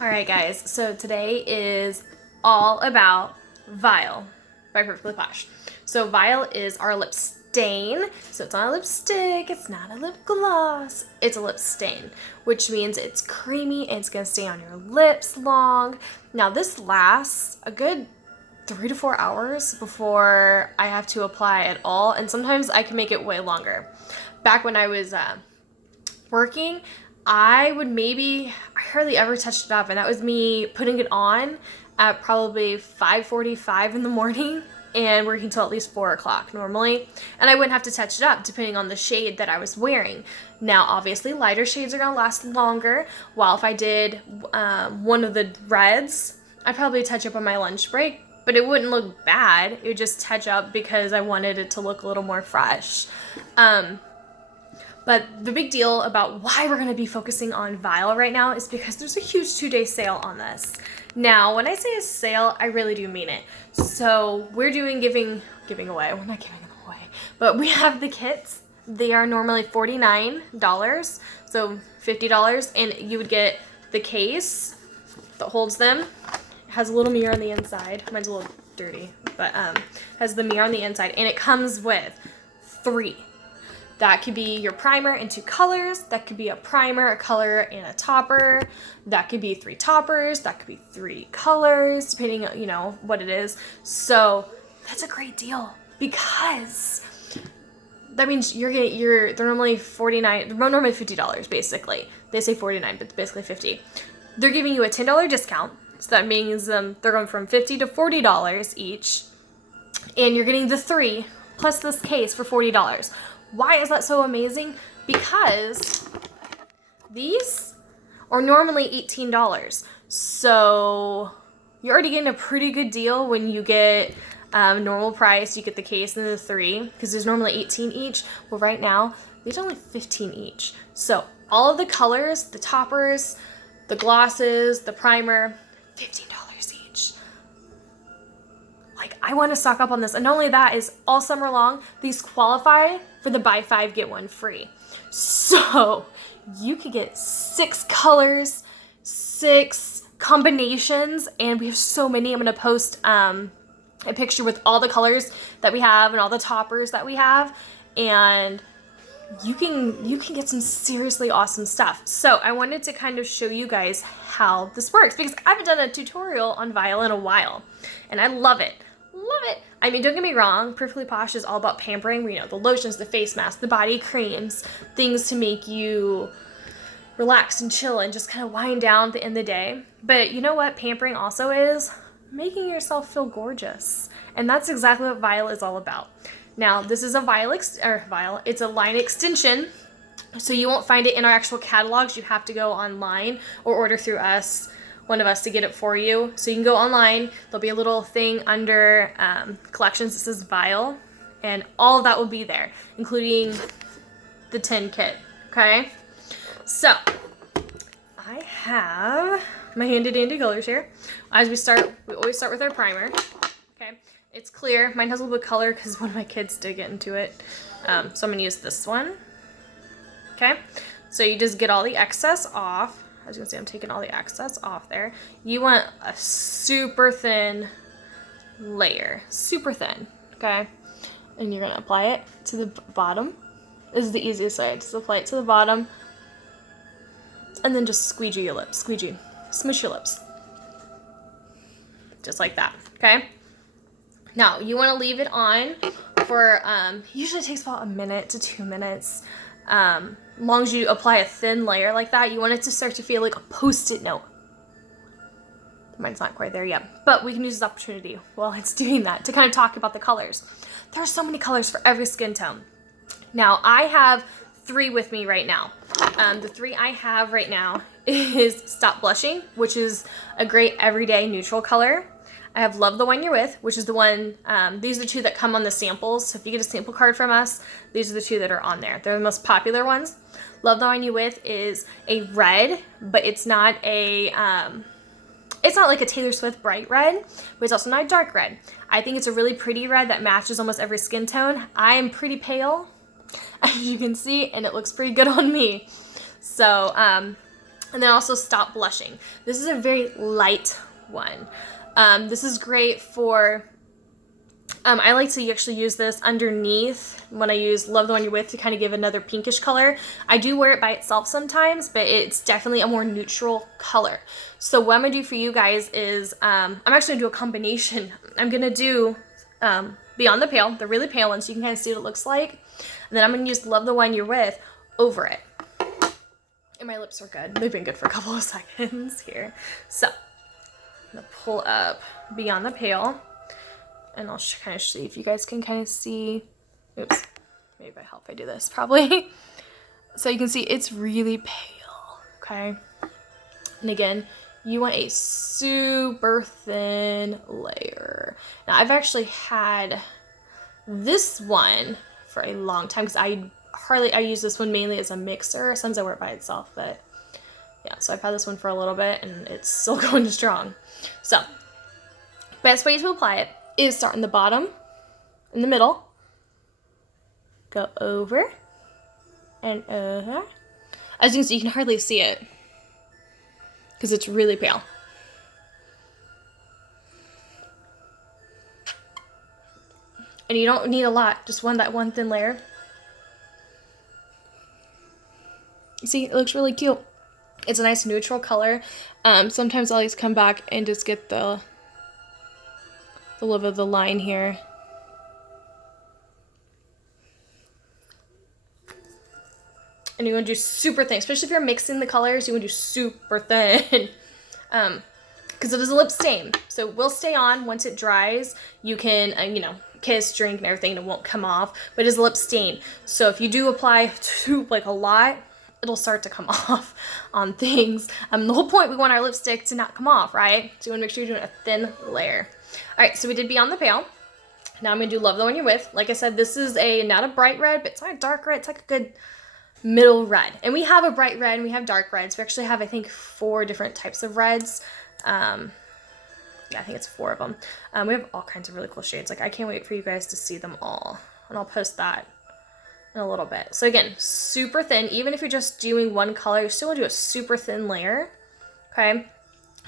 Alright guys, so today is all about Vial by Perfectly Posh. So Vial is our lip stain. So it's not a lipstick, it's not a lip gloss, it's a lip stain, which means it's creamy and it's gonna stay on your lips long. Now this lasts a good 3 to 4 hours before I have to apply at all, and sometimes I can make it way longer. Back when I was working, I hardly ever touched it up, and that was me putting it on at probably 5:45 in the morning and working till at least 4 o'clock normally, and I wouldn't have to touch it up depending on the shade that I was wearing. Now obviously lighter shades are going to last longer, while if I did one of the reds, I'd probably touch up on my lunch break, but it wouldn't look bad. It would just touch up because I wanted it to look a little more fresh. But the big deal about why we're going to be focusing on Vial right now is because there's a huge 2-day sale on this. Now, when I say a sale, I really do mean it. So we're doing giving away. We're not giving them away, but we have the kits. They are normally $49, so $50, and you would get the case that holds them. It has a little mirror on the inside. Mine's a little dirty, but has the mirror on the inside, and it comes with 3. That could be your primer in 2 colors. That could be a primer, a color, and a topper. That could be 3 toppers. That could be 3 colors, depending on, what it is. So that's a great deal because that means they're normally $49, they're normally $50 basically. They say $49, but it's basically $50. They're giving you a $10 discount. So that means they're going from $50 to $40 each. And you're getting the 3 plus this case for $40. Why is that so amazing? Because these are normally $18. So you're already getting a pretty good deal when you get normal price. You get the case and the 3, because there's normally 18 each. Well, right now, these are only 15 each. So all of the colors, the toppers, the glosses, the primer, $15 each. Like, I want to stock up on this. And not only that, is all summer long, these qualify for the buy 5, get 1 free. So you could get 6 colors, 6 combinations, and we have so many. I'm going to post a picture with all the colors that we have and all the toppers that we have, and you can get some seriously awesome stuff. So I wanted to kind of show you guys how this works, because I haven't done a tutorial on Vial in a while, and I love it. Love it. I mean, don't get me wrong, Perfectly Posh is all about pampering. We know the lotions, the face masks, the body creams, things to make you relax and chill and just kind of wind down at the end of the day. But you know what pampering also is? Making yourself feel gorgeous. And that's exactly what Vial is all about. Now, this is a Vial, it's a line extension, so you won't find it in our actual catalogs. You have to go online or order through one of us to get it for you. So you can go online. There'll be a little thing under collections that says Vial, and all of that will be there, including the 10 kit, okay? So I have my handy dandy colors here. As we start, we always start with our primer, okay? It's clear. Mine has a little bit of color because one of my kids did get into it. So I'm gonna use this one, okay? So you just get all the excess off. I was gonna say I'm taking all the excess off there. You want a super thin layer, super thin, okay? And you're gonna apply it to the bottom. This is the easiest way. Just apply it to the bottom, and then just squeegee your lips, smush your lips, just like that, okay? Now you want to leave it on for usually it takes about 1 minute to 2 minutes. As long as you apply a thin layer like that, you want it to start to feel like a Post-it note. Mine's not quite there yet, but we can use this opportunity while it's doing that to kind of talk about the colors. There are so many colors for every skin tone. Now, I have 3 with me right now. The 3 I have right now is Stop Blushing, which is a great everyday neutral color. I have Love the One You're With, which is the one, these are the 2 that come on the samples. So if you get a sample card from us, these are the 2 that are on there. They're the most popular ones. Love the One You're With is a red, but it's not like a Taylor Swift bright red, but it's also not a dark red. I think it's a really pretty red that matches almost every skin tone. I'm pretty pale, as you can see, and it looks pretty good on me. So And then also Stop Blushing. This is a very light one. This is great for, I like to actually use this underneath when I use Love the One You're With to kind of give another pinkish color. I do wear it by itself sometimes, but it's definitely a more neutral color. So what I'm going to do for you guys is, I'm actually going to do a combination. I'm going to do Beyond the Pale, the really pale one, so you can kind of see what it looks like. And then I'm going to use Love the One You're With over it. And my lips are good. They've been good for a couple of seconds here. So I'm going to pull up Beyond the Pale. And I'll kind of see if you guys can kind of see. Oops. Maybe if I help I do this, probably. So you can see it's really pale. Okay. And again, you want a super thin layer. Now I've actually had this one for a long time because I use this one mainly as a mixer. Sometimes I wear it by itself, but yeah, so I've had this one for a little bit and it's still going strong. So best way to apply it is start in the bottom, in the middle, go over and over. As you can see, you can hardly see it because it's really pale. And you don't need a lot, just that one thin layer. You see, it looks really cute. It's a nice neutral color. Sometimes I'll just come back and just get the lip of the line here. And you want to do super thin, especially if you're mixing the colors, you want to do super thin. Because it is a lip stain. So it will stay on once it dries. You can, you know, kiss, drink, and everything, and it won't come off. But it is a lip stain. So if you do apply like a lot, it'll start to come off on things. The whole point, we want our lipstick to not come off, right? So you want to make sure you're doing a thin layer. All right, so we did Beyond the Pale. Now I'm going to do Love the One You're With. Like I said, this is not a bright red, but it's not a dark red. It's like a good middle red. And we have a bright red and we have dark reds. We actually have, I think, 4 different types of reds. Yeah, I think it's 4 of them. We have all kinds of really cool shades. Like, I can't wait for you guys to see them all. And I'll post that in a little bit. So again, super thin. Even if you're just doing one color, you still want to do a super thin layer. Okay?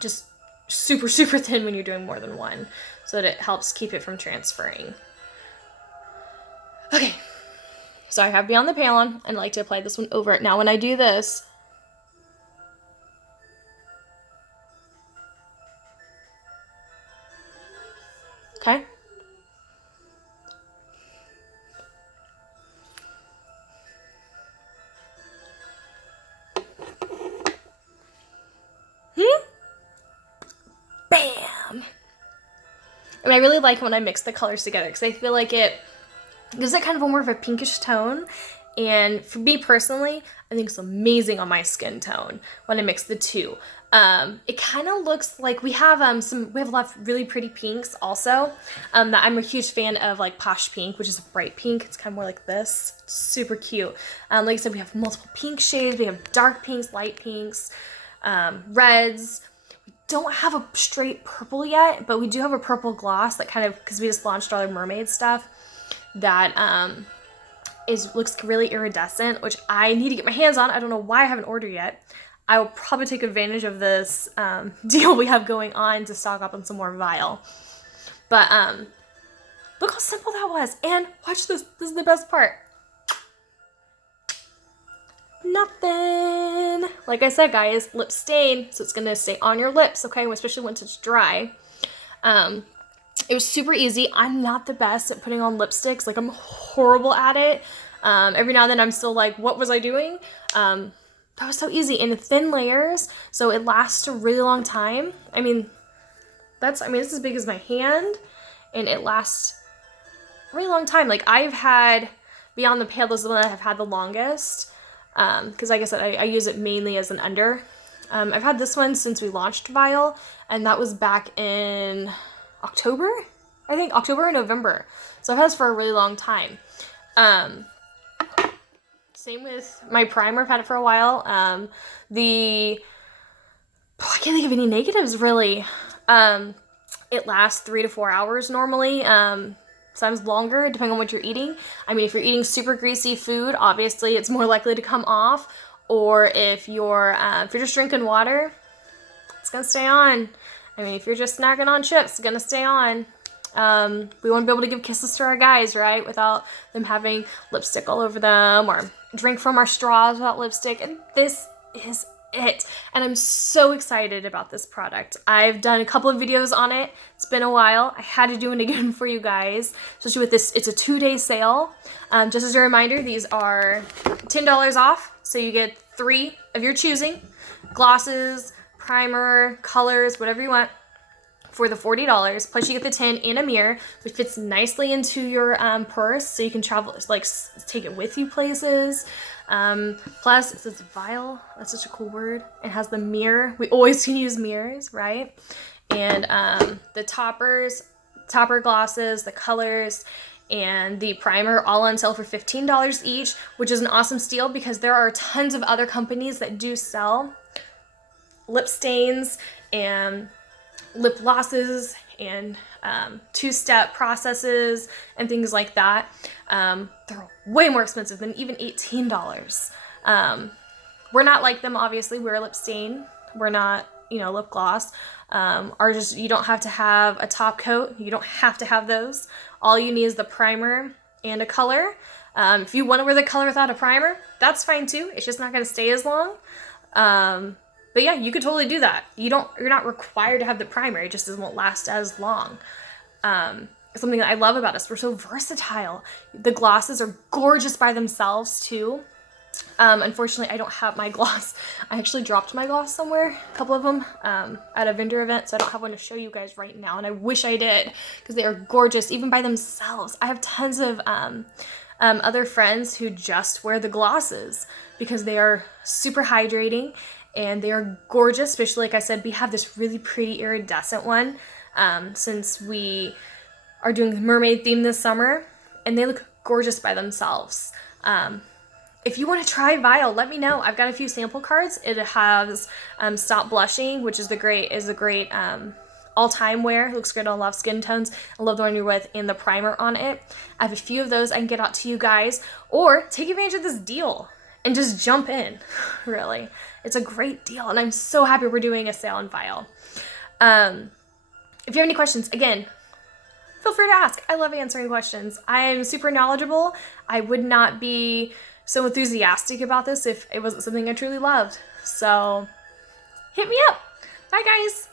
Just super, super thin when you're doing more than one, so that it helps keep it from transferring. Okay, so I have Beyond the Pale on, and I like to apply this one over it. Now when I do this, okay, bam. And I really like when I mix the colors together because I feel like it gives it kind of a more of a pinkish tone. And for me personally, I think it's amazing on my skin tone when I mix the two. It kind of looks like we have a lot of really pretty pinks also. That I'm a huge fan of, like Posh pink, which is a bright pink. It's kind of more like this. It's super cute. Like I said, we have multiple pink shades. We have dark pinks, light pinks, reds. We don't have a straight purple yet, but we do have a purple gloss that kind of, because we just launched all our mermaid stuff, that looks really iridescent, which I need to get my hands on. I don't know why I haven't ordered yet. I will probably take advantage of this deal we have going on to stock up on some more Vial. But look how simple that was. And watch this. This is the best part. Nothing. Like I said, guys, lip stain, so it's going to stay on your lips, okay? Especially once it's dry. It was super easy. I'm not the best at putting on lipsticks. Like, I'm horrible at it. Every now and then I'm still like, what was I doing? That was so easy. In thin layers, so it lasts a really long time. I mean, this is as big as my hand, and it lasts a really long time. Like, I've had Beyond the Pale, this is the one that I've had the longest. Because like I said, I use it mainly as an under. I've had this one since we launched Vial, and that was back in October? I think October or November. So I've had this for a really long time. Same with my primer. I've had it for a while. I can't think of any negatives really. It lasts 3 to 4 hours normally. Sometimes longer, depending on what you're eating. I mean, if you're eating super greasy food, obviously it's more likely to come off. or if you're just drinking water, it's gonna stay on. I mean, if you're just snacking on chips, it's gonna stay on. We want to be able to give kisses to our guys, right? Without them having lipstick all over them, or drink from our straws without lipstick. And this is it. And I'm so excited about this product. I've done a couple of videos on it. It's been a while. I had to do it again for you guys, especially with this. It's a 2-day sale. Just as a reminder, these are $10 off. So you get 3 of your choosing: glosses, primer, colors, whatever you want, for the $40. Plus you get the 10 and a mirror, which fits nicely into your purse, so you can travel, like take it with you places. Plus it says Vial. That's such a cool word. It has the mirror. We always can use mirrors, right? And the topper glosses, the colors, and the primer all on sale for $15 each, which is an awesome steal because there are tons of other companies that do sell lip stains and lip glosses and 2-step processes and things like that. They're way more expensive than even $18. We're not like them, obviously. We're a lip stain. We're not, lip gloss. You don't have to have a top coat. You don't have to have those. All you need is the primer and a color. If you want to wear the color without a primer, that's fine too. It's just not going to stay as long. But yeah, you could totally do that. You're not required to have the primer. It just won't last as long. Something that I love about us, we're so versatile. The glosses are gorgeous by themselves too. Unfortunately, I don't have my gloss. I actually dropped my gloss somewhere, a couple of them, at a vendor event, so I don't have one to show you guys right now, and I wish I did, because they are gorgeous, even by themselves. I have tons of other friends who just wear the glosses, because they are super hydrating, and they are gorgeous, especially, like I said, we have this really pretty iridescent one, since we are doing the mermaid theme this summer, and they look gorgeous by themselves. If you want to try Vial, let me know. I've got a few sample cards. It has Stop Blushing, which is a great all-time wear. It looks great on a lot of skin tones. I love the one you're with and the primer on it. I have a few of those I can get out to you guys, or take advantage of this deal and just jump in. Really, it's a great deal, and I'm so happy we're doing a sale on Vial. If you have any questions, again, feel free to ask. I love answering questions. I am super knowledgeable. I would not be so enthusiastic about this if it wasn't something I truly loved. So hit me up. Bye, guys.